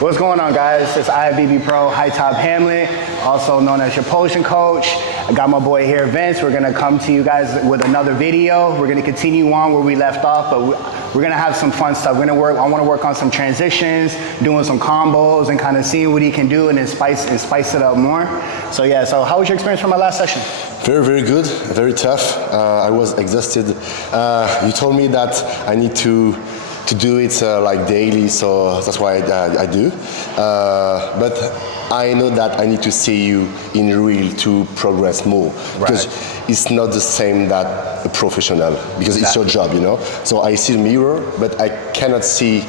What's going on, guys? It's IFBB Pro Hightop Hamlet, also known as your potion coach. I got my boy here, Vince. We're gonna come to you guys with another video. We're gonna continue on where we left off, but we're gonna have some fun stuff. I wanna work on some transitions, doing some combos, and kind of seeing what he can do and then spice it up more. So yeah, so how was your experience from my last session? Very, very good, very tough. I was exhausted. You told me that I need to do it like daily, so that's why I do. But I know that I need to see you in real to progress more, because it's not the same that a professional, because it's your job, you know. So I see the mirror, but I cannot see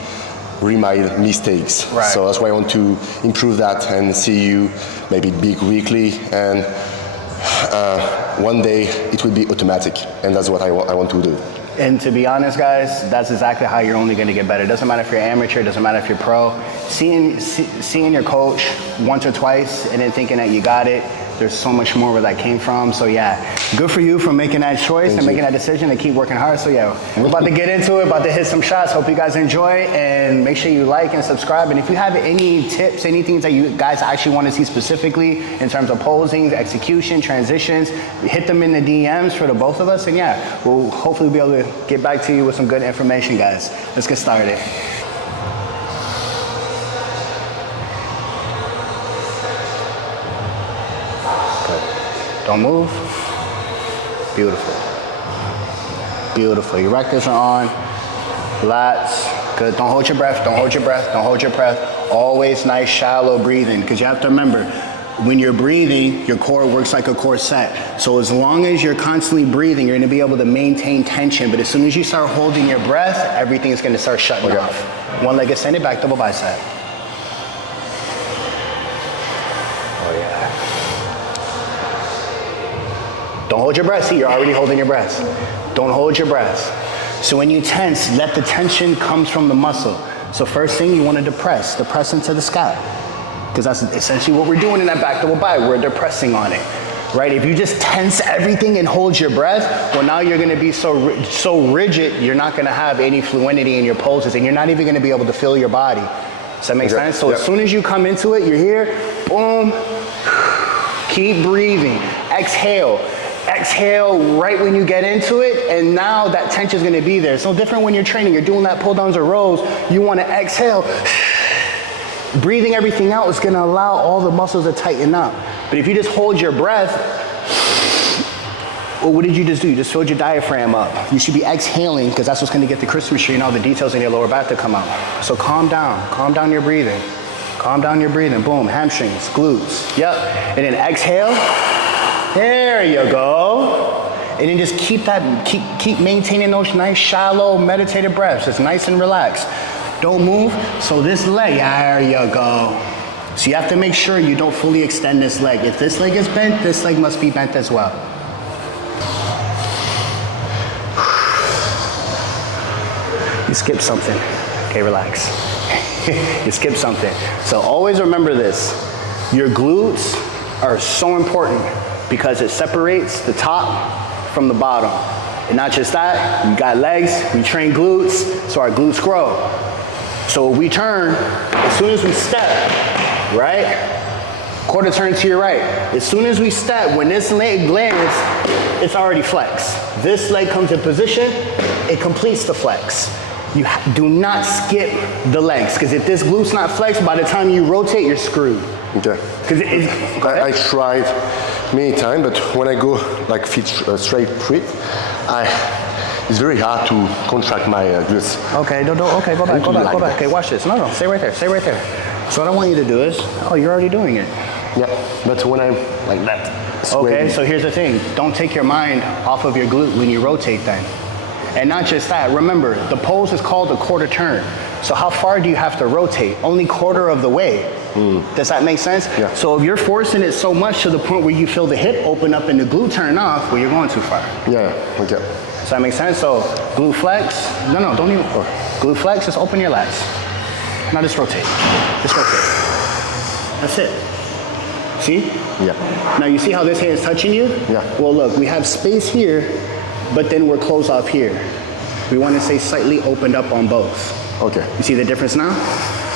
my mistakes. So that's why I want to improve that and see you maybe big weekly, and one day it will be automatic, and that's what I want to do. And to be honest, guys, that's exactly how you're only going to get better. It doesn't matter if you're amateur, it doesn't matter if you're pro. Seeing your coach once or twice and then thinking that you got it, there's so much more where that came from. So yeah, good for you for making that choice and making that decision to keep working hard. So yeah, we're about to get into it, about to hit some shots. Hope you guys enjoy, and make sure you like and subscribe. And if you have any tips, any things that you guys actually want to see specifically in terms of posing, execution, transitions, hit them in the DMs for the both of us. And yeah, we'll hopefully be able to get back to you with some good information, guys. Let's get started. Don't move. Beautiful. Beautiful. Your rectors are on. Lats. Good. Don't hold your breath. Don't hold your breath. Don't hold your breath. Always nice, shallow breathing. Because you have to remember, when you're breathing, your core works like a corset. So as long as you're constantly breathing, you're going to be able to maintain tension. But as soon as you start holding your breath, everything is going to start shutting off. One leg extended, back double bicep. Don't hold your breath. See, you're already holding your breath. Don't hold your breath. So when you tense, let the tension comes from the muscle. So first thing, you want to depress into the scap, because that's essentially what we're doing in that back double bicep. We're depressing on it, right? If you just tense everything and hold your breath, well, now you're going to be so rigid, you're not going to have any fluidity in your poses, and you're not even going to be able to feel your body. Does that make sense? So as soon as you come into it, you're here, boom, keep breathing, exhale. Exhale right when you get into it, and now that tension is going to be there. It's no different when you're training. You're doing that pull downs or rows. You want to exhale. Breathing everything out is going to allow all the muscles to tighten up. But if you just hold your breath, well, what did you just do? You just filled your diaphragm up. You should be exhaling, because that's what's going to get the Christmas tree and all the details in your lower back to come out. So calm down your breathing. Calm down your breathing. Boom, hamstrings, glutes. Yep. And then exhale. There you go. And then just keep maintaining those nice, shallow, meditative breaths. Just nice and relaxed. Don't move. So this leg, there you go. So you have to make sure you don't fully extend this leg. If this leg is bent, this leg must be bent as well. You skipped something. Okay, relax. You skipped something. So always remember this. Your glutes are so important, because it separates the top from the bottom. And not just that, you got legs, we train glutes, so our glutes grow. So we turn, as soon as we step, right? Quarter turn to your right. As soon as we step, when this leg lands, it's already flexed. This leg comes in position, it completes the flex. You do not skip the legs, because if this glute's not flexed, by the time you rotate, you're screwed. Okay. I tried many times, but when I go like feet straight, it's very hard to contract my glutes. Okay, go back. Okay, watch this. No, stay right there. So what I want you to do is, you're already doing it. Yeah, but when I'm like that. Okay, so here's the thing. Don't take your mind off of your glute when you rotate then. And not just that, remember, the pose is called a quarter turn. So how far do you have to rotate? Only quarter of the way. Does that make sense? Yeah. So if you're forcing it so much to the point where you feel the hip open up and the glute turn off, well, you're going too far. Yeah, okay. Does that make sense? So glute flex, no, don't even, glute flex, just open your lats. Now just rotate. That's it. See? Yeah. Now you see how this hand is touching you? Yeah. Well, look, we have space here, but then we're closed off here. We want to stay slightly opened up on both. Okay. You see the difference now?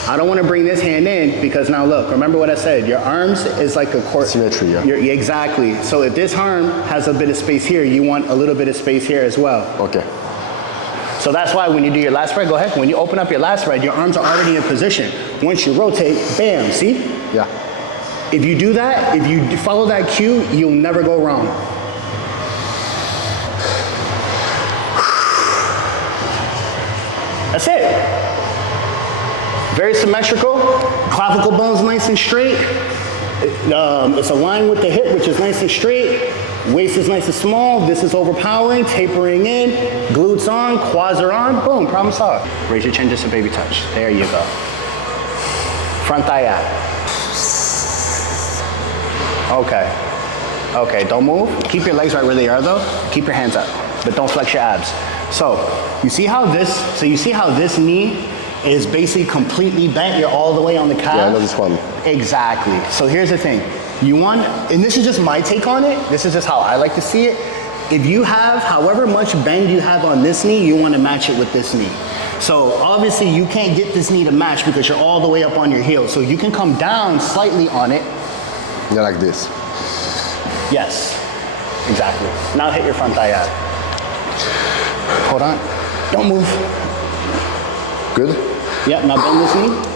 I don't want to bring this hand in because now look, remember what I said, your arms is like a court. Symmetry, yeah. Exactly. So if this arm has a bit of space here, you want a little bit of space here as well. Okay. So that's why when you do your lat spread, go ahead. When you open up your lat spread, your arms are already in position. Once you rotate, bam, see? Yeah. If you do that, if you follow that cue, you'll never go wrong. That's it. Very symmetrical. Clavicle bone's nice and straight. It's aligned with the hip, which is nice and straight. Waist is nice and small. This is overpowering, tapering in. Glutes on, quads are on. Boom, problem solved. Raise your chin just a baby touch. There you go. Front thigh out. Okay. Okay, don't move. Keep your legs right where they are though. Keep your hands up, but don't flex your abs. So, you see how this knee is basically completely bent? You're all the way on the calf? Yeah, I know this one. Exactly. So here's the thing. You want, and this is just my take on it, this is just how I like to see it. If you have, however much bend you have on this knee, you want to match it with this knee. So obviously you can't get this knee to match because you're all the way up on your heel. So you can come down slightly on it. Yeah, like this. Yes, exactly. Now hit your front thigh out. Hold on, don't move. Good? Yep, now bend this knee.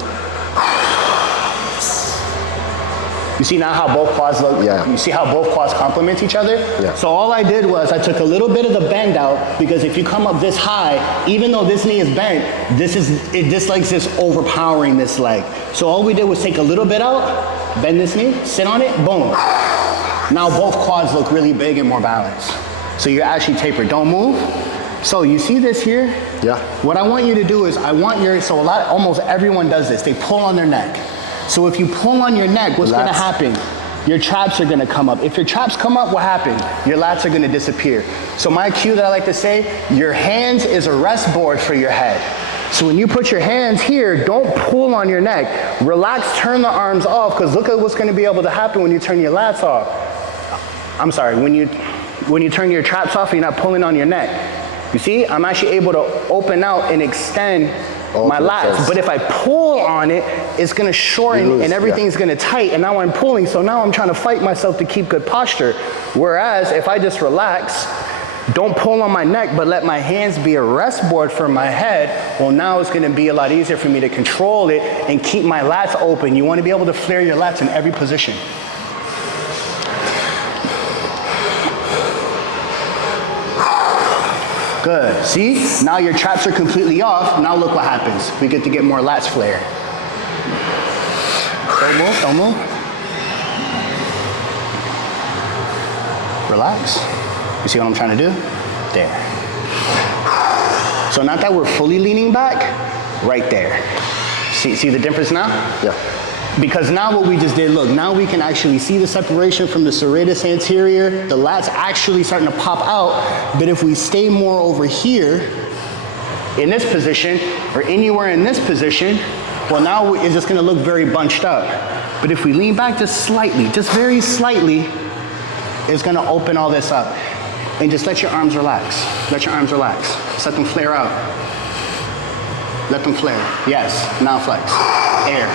You see now how both quads look? Yeah. You see how both quads complement each other? Yeah. So all I did was I took a little bit of the bend out because if you come up this high, even though this knee is bent, this leg's just overpowering this leg. So all we did was take a little bit out, bend this knee, sit on it, boom. Now both quads look really big and more balanced. So you're actually tapered, don't move. So you see this here? Yeah. What I want you to do is almost everyone does this, they pull on their neck. So if you pull on your neck, what's gonna happen? Your traps are gonna come up. If your traps come up, what happens? Your lats are gonna disappear. So my cue that I like to say, your hands is a rest board for your head. So when you put your hands here, don't pull on your neck. Relax, turn the arms off, because look at what's gonna be able to happen when you turn your lats off. I'm sorry, when you turn your traps off, you're not pulling on your neck. You see, I'm actually able to open out and extend my lats, but if I pull on it, it's gonna shorten and everything's gonna tight, and now I'm pulling, so now I'm trying to fight myself to keep good posture. Whereas if I just relax, don't pull on my neck, but let my hands be a rest board for my head, well now it's gonna be a lot easier for me to control it and keep my lats open. You wanna be able to flare your lats in every position. Good, see? Now your traps are completely off. Now look what happens. We get to get more lats flare. Don't move, don't move. Relax. You see what I'm trying to do? There. So not that we're fully leaning back, right there. See the difference now? Yeah. Because now what we just did, look, now we can actually see the separation from the serratus anterior. The lats actually starting to pop out. But if we stay more over here, in this position, or anywhere in this position, well now it's just gonna look very bunched up. But if we lean back just slightly, just very slightly, it's gonna open all this up. And just let your arms relax. Let your arms relax. Just let them flare out. Let them flare. Yes, now flex. Air.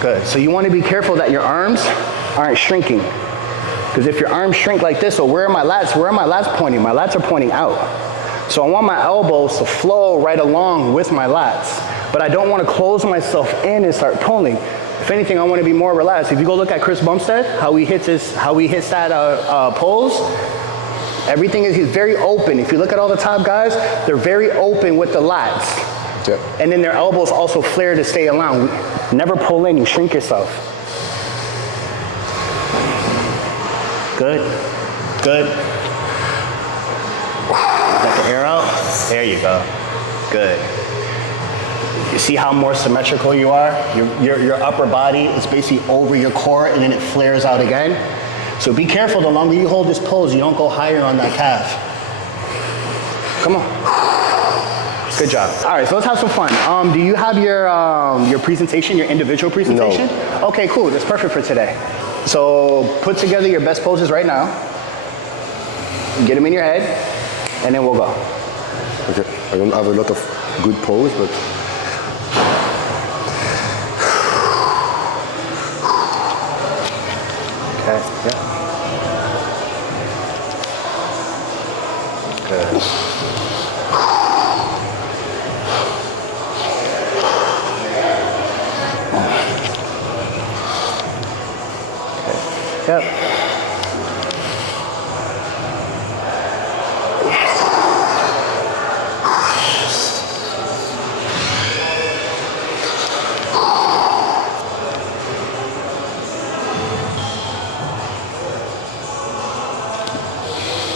Good, so you want to be careful that your arms aren't shrinking. Because if your arms shrink like this, so where are my lats pointing? My lats are pointing out. So I want my elbows to flow right along with my lats. But I don't want to close myself in and start pulling. If anything, I want to be more relaxed. If you go look at Chris Bumstead, how he hits that pose, everything is, he's very open. If you look at all the top guys, they're very open with the lats. Yeah. And then their elbows also flare to stay along. Never pull in, you shrink yourself. Good, good. Let the air out, there you go, good. You see how more symmetrical you are? Your upper body is basically over your core and then it flares out again. So be careful, the longer you hold this pose, you don't go higher on that calf. Come on. Good job. All right, so let's have some fun. Do you have your presentation, your individual presentation? No. Okay, cool. That's perfect for today. So put together your best poses right now. Get them in your head, and then we'll go. Okay. I don't have a lot of good pose, but Yep.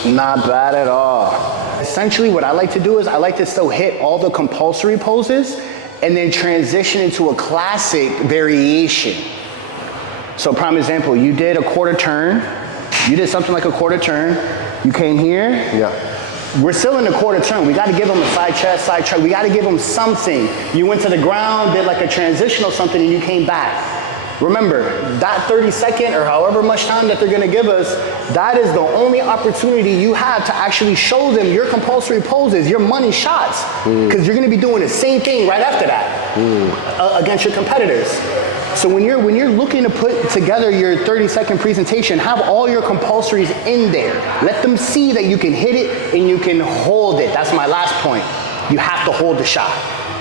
Not bad at all. Essentially what I like to do is I like to still hit all the compulsory poses and then transition into a classic variation. So prime example, you did a quarter turn, you did something like a quarter turn, you came here. Yeah. We're still in the quarter turn. We got to give them a side chest, side chest. We got to give them something. You went to the ground, did like a transitional something, and you came back. Remember, that 30-second or however much time that they're gonna give us, that is the only opportunity you have to actually show them your compulsory poses, your money shots, because you're gonna be doing the same thing right after that against your competitors. So when you're looking to put together your 30-second presentation, have all your compulsories in there. Let them see that you can hit it and you can hold it. That's my last point. You have to hold the shot.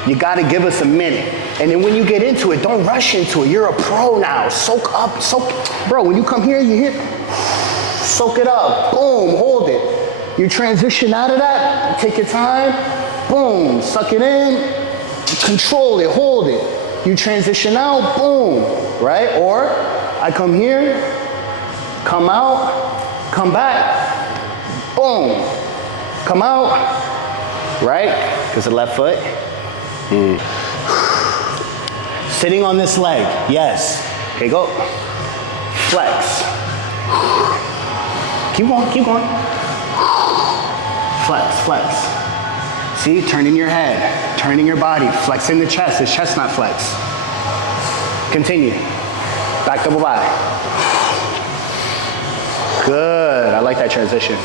You gotta give us a minute. And then when you get into it, don't rush into it. You're a pro now. Soak up, bro, when you come here, you hit, soak it up, boom, hold it. You transition out of that, take your time, boom, suck it in, control it, hold it. You transition out, boom, right? Or I come here, come out, come back, boom, come out, right? Because the left foot. Sitting on this leg, yes. Okay, go. Flex. Keep going, keep going. Flex, flex. See, turning your head, turning your body, flexing the chest. It's chest not flex. Continue. Back double by. Good, I like that transition.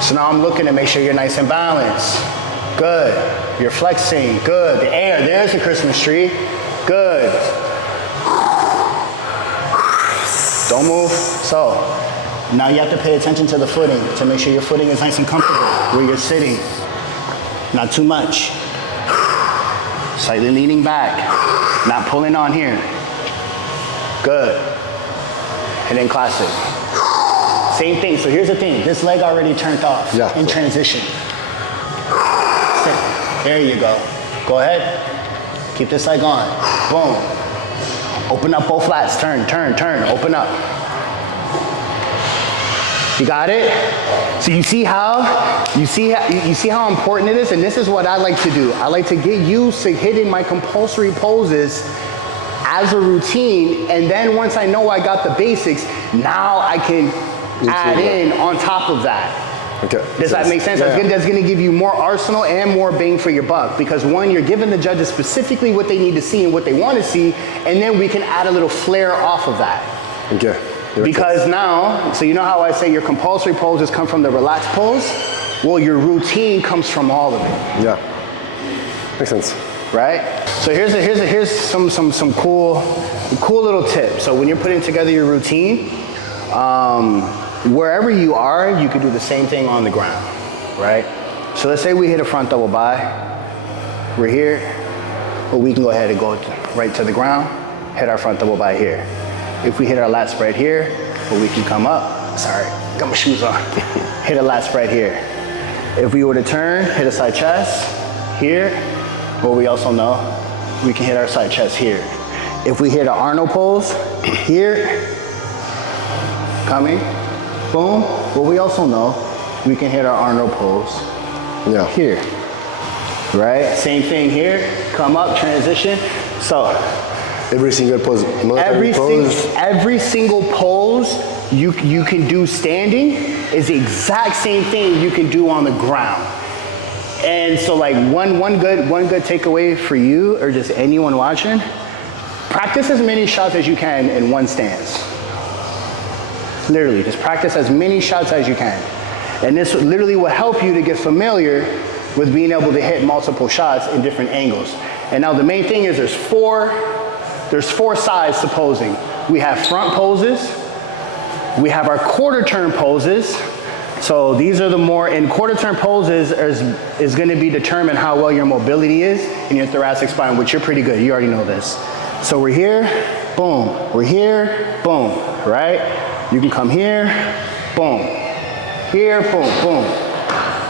So now I'm looking to make sure you're nice and balanced. Good. You're flexing. Good. The air. There's the Christmas tree. Good. Don't move. So now you have to pay attention to the footing to make sure your footing is nice and comfortable where you're sitting. Not too much. Slightly leaning back. Not pulling on here. Good. And then classic. Same thing. So here's the thing. This leg already turned off in transition. There you go. Go ahead. Keep this leg on. Boom. Open up both lats. Turn, turn, turn. Open up. You got it? So you see how important it is? And this is what I like to do. I like to get used to hitting my compulsory poses as a routine. And then once I know I got the basics, now I can add in on top of that. Okay. Does that make sense? Yeah. That's going to give you more arsenal and more bang for your buck, because one, you're giving the judges specifically what they need to see and what they want to see, and then we can add a little flair off of that. Okay. Because now, so you know how I say your compulsory poses come from the relaxed pose? Well, your routine comes from all of it. Yeah. Makes sense. Right? So here's some cool little tips. So when you're putting together your routine, wherever you are, you can do the same thing on the ground, right? So let's say we hit a front double by. We're here, or we can go ahead and go right to the ground, hit our front double by here. If we hit our lat spread here, or we can come up, sorry, got my shoes on, hit a lat spread here. If we were to turn, hit a side chest here, or we also know we can hit our side chest here. If we hit an Arnold pose here, coming, boom, well, we also know we can hit our Arnold pose here, right? Same thing here, come up, transition. So every single pose, every single pose you can do standing is the exact same thing you can do on the ground. And so like one good takeaway for you or just anyone watching, practice as many shots as you can in one stance. Literally, just practice as many shots as you can. And this literally will help you to get familiar with being able to hit multiple shots in different angles. And now the main thing is there's four sides to posing. We have front poses, we have our quarter turn poses. So these are the more, and quarter turn poses is gonna be determined how well your mobility is in your thoracic spine, which you're pretty good, you already know this. So we're here, boom. We're here, boom, right? You can come here, boom. Here, boom, boom.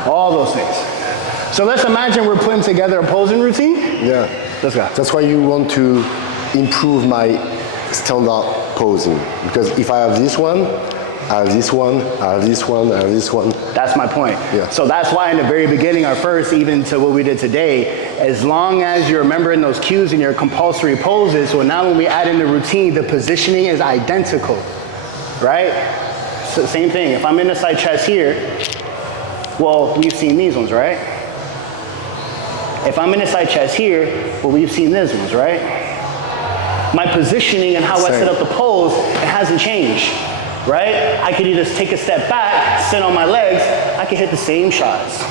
All those things. So let's imagine we're putting together a posing routine. Yeah. Let's go. That's why you want to improve my standard posing. Because if I have this one, I have this one, I have this one, I have this one. That's my point. Yeah. So that's why in the very beginning, our first, even to what we did today, as long as you're remembering those cues in your compulsory poses, so now when we add in the routine, the positioning is identical, right? So same thing, if I'm in the side chest here, well, we've seen these ones, right? If I'm in the side chest here, well, we've seen these ones, right? My positioning and how I set up the pose, it hasn't changed. Right? I could either take a step back, sit on my legs, I could hit the same shots.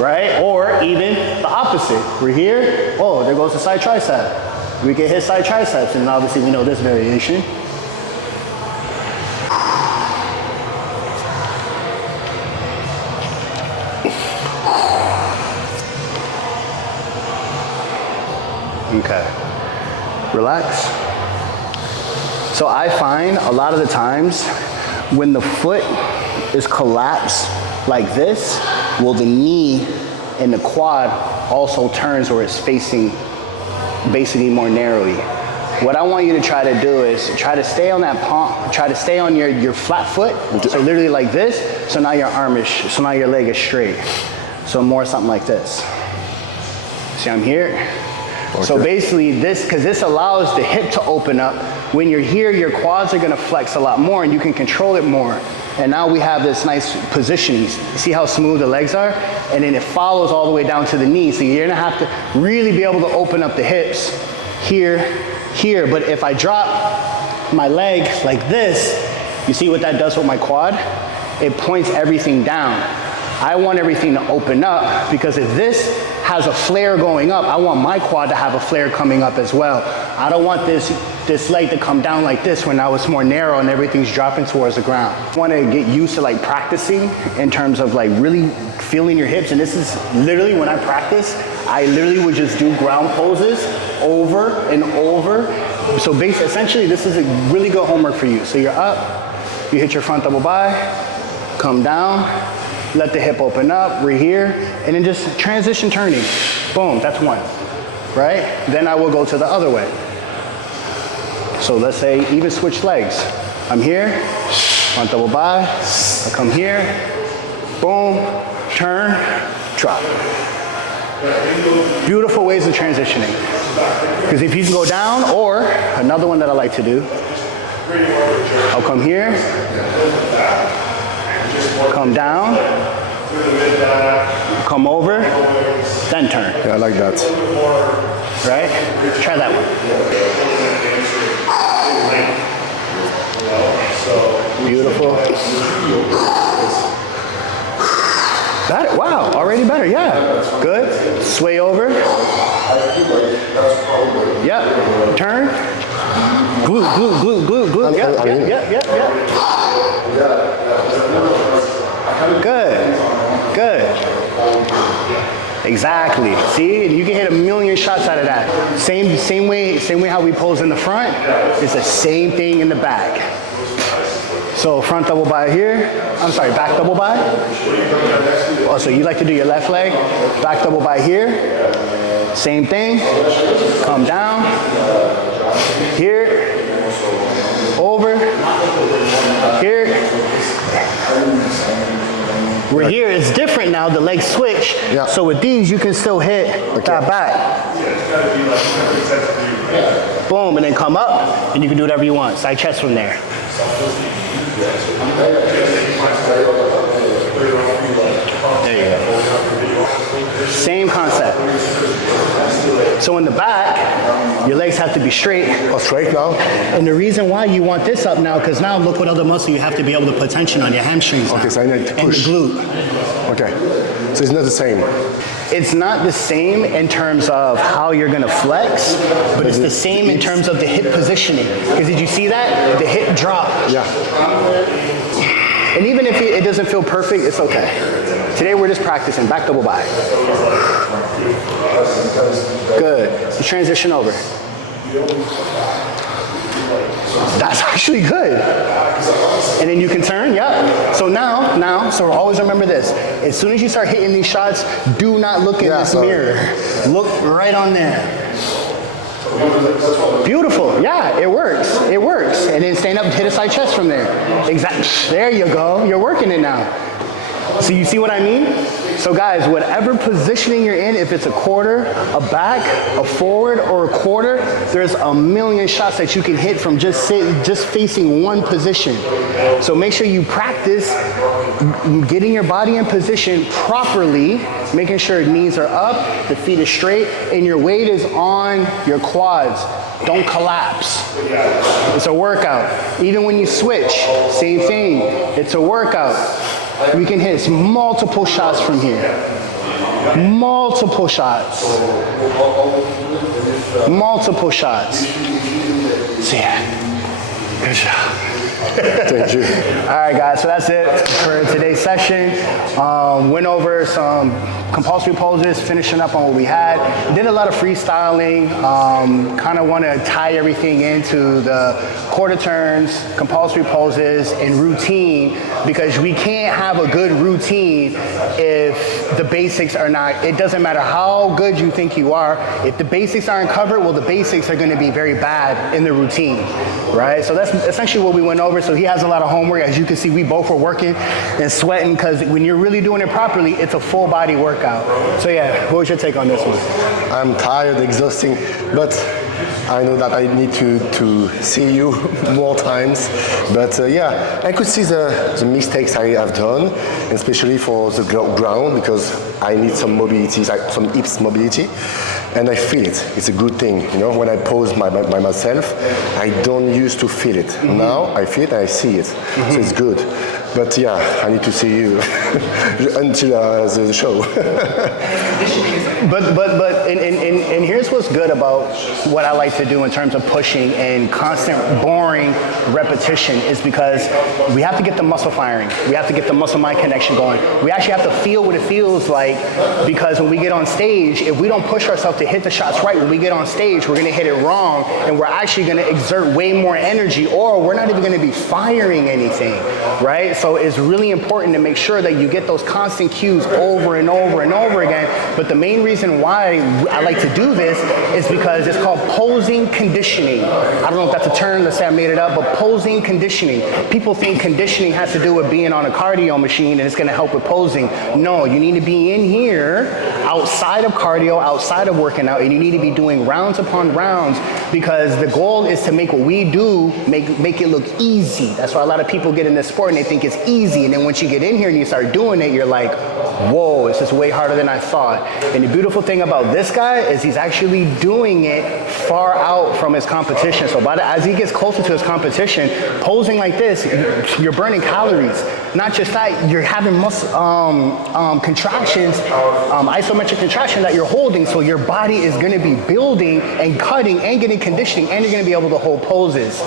Right? Or even the opposite. We're here, oh, there goes the side tricep. We can hit side triceps, and obviously we know this variation. Okay. Relax. So I find a lot of the times when the foot is collapsed like this, well, the knee and the quad also turns or is facing basically more narrowly. What I want you to try to do is try to stay on that palm, try to stay on your flat foot. So literally like this, so now your arm is, so now your leg is straight. So more something like this. See, I'm here. Okay. So basically this, because this allows the hip to open up. When you're here, your quads are gonna flex a lot more and you can control it more. And now we have this nice positioning. See how smooth the legs are? And then it follows all the way down to the knee. So you're gonna have to really be able to open up the hips here, here. But if I drop my leg like this, you see what that does with my quad? It points everything down. I want everything to open up because if this has a flare going up, I want my quad to have a flare coming up as well. I don't want this leg to come down like this when now it's more narrow and everything's dropping towards the ground. I want to get used to like practicing in terms of like really feeling your hips. And this is literally when I practice, I literally would just do ground poses over and over. So essentially this is a really good homework for you. So you're up, you hit your front double bi, come down, let the hip open up, we're here, and then just transition turning. Boom, that's one, right? Then I will go to the other way. So let's say even switch legs. I'm here, front double bi, I come here, boom, turn, drop. Beautiful ways of transitioning. Because if you can go down, or another one that I like to do, I'll come here, come down, come over, then turn. Yeah, I like that. Right? Try that one. Beautiful. Got it. Wow, already better. Yeah. Good. Sway over. Yep. Turn. Glute, glute, glute, glute, glute. Yep. Good. Good. Exactly. See, you can hit a million shots out of that. Same way how we pose in the front. It's the same thing in the back. So front double bi here. I'm sorry, back double bi. Oh, so you like to do your left leg. Back double bi here. Same thing. Come down. Here. Over. Here. We're here, it's different now, the legs switch. Yeah. So with these, you can still hit that back. Boom, and then come up, and you can do whatever you want. Side chest from there. There you go. Same concept. So in the back, your legs have to be straight. Oh, straight now? And the reason why you want this up now, because now look what other muscle you have to be able to put tension on, your hamstrings now. Okay, so I need to push. And the glute. Okay, so it's not the same. It's not the same in terms of how you're gonna flex, but it's the same in terms of the hip positioning. Because did you see that? The hip drop. Yeah. And even if it doesn't feel perfect, it's okay. Today we're just practicing back double by. Good. You transition over. That's actually good. And then you can turn, yep. So so always remember this. As soon as you start hitting these shots, do not look in this mirror. Look right on there. Beautiful, yeah, it works. It works. And then stand up, hit a side chest from there. Exactly, there you go. You're working it now. So you see what I mean? So guys, whatever positioning you're in, if it's a quarter, a back, a forward, or a quarter, there's a million shots that you can hit from just facing one position. So make sure you practice getting your body in position properly, making sure knees are up, the feet are straight, and your weight is on your quads. Don't collapse. It's a workout. Even when you switch, same thing. It's a workout. We can hit multiple shots from here. Multiple shots. Multiple shots. So yeah, good job. Thank you. All right, guys, so that's it for today's session. Went over some compulsory poses, finishing up on what we had. Did a lot of freestyling. Kind of want to tie everything into the quarter turns, compulsory poses, and routine, because we can't have a good routine if the basics are not. It doesn't matter how good you think you are. If the basics aren't covered, well, the basics are going to be very bad in the routine, right? So that's essentially what we went over. So he has a lot of homework. As you can see, we both were working and sweating, because when you're really doing it properly, it's a full body workout. So yeah, what was your take on this one? I'm tired, exhausting, but I know that I need to see you more times. But yeah, I could see the mistakes I have done, especially for the ground, because I need some mobility, some hips mobility, and I feel it. It's a good thing, you know. When I pose by myself, I don't used to feel it. Mm-hmm. Now I feel it and I see it, mm-hmm. So it's good. But yeah, I need to see you until the show. And here's what's good about what I like to do in terms of pushing and constant boring repetition is because we have to get the muscle firing. We have to get the muscle-mind connection going. We actually have to feel what it feels like, because when we get on stage, if we don't push ourselves to hit the shots right, when we get on stage, we're gonna hit it wrong, and we're actually gonna exert way more energy, or we're not even gonna be firing anything, right? So it's really important to make sure that you get those constant cues over and over and over again. But the main reason why I like to do this is because it's called posing conditioning. I don't know if that's a term, let's say I made it up, but posing conditioning. People think conditioning has to do with being on a cardio machine and it's gonna help with posing. No, you need to be in here, outside of cardio, outside of working out, and you need to be doing rounds upon rounds, because the goal is to make what we do, make it look easy. That's why a lot of people get in this sport and they think it's easy, and then once you get in here and you start doing it, you're like, whoa, this is way harder than I thought. And the beautiful thing about this guy is he's actually doing it far out from his competition. So as he gets closer to his competition, posing like this, you're burning calories. Not just that, you're having muscle contractions, isometric contraction that you're holding, so your body is gonna be building and cutting and getting conditioning, and you're gonna be able to hold poses.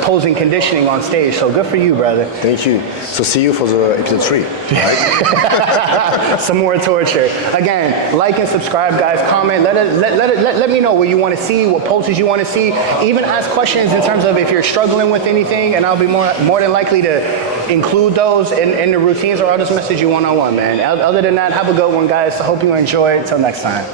Posing conditioning on stage. So good for you, brother. Thank you. So see you for the episode 3, right? Some more torture. Again, like and subscribe, guys. Comment. Let me know what you want to see, what poses you want to see. Even ask questions in terms of if you're struggling with anything, and I'll be more than likely to include those in the routines, or I'll just message you one-on-one, man. Other than that, have a good one, guys. I hope you enjoy it. Till next time.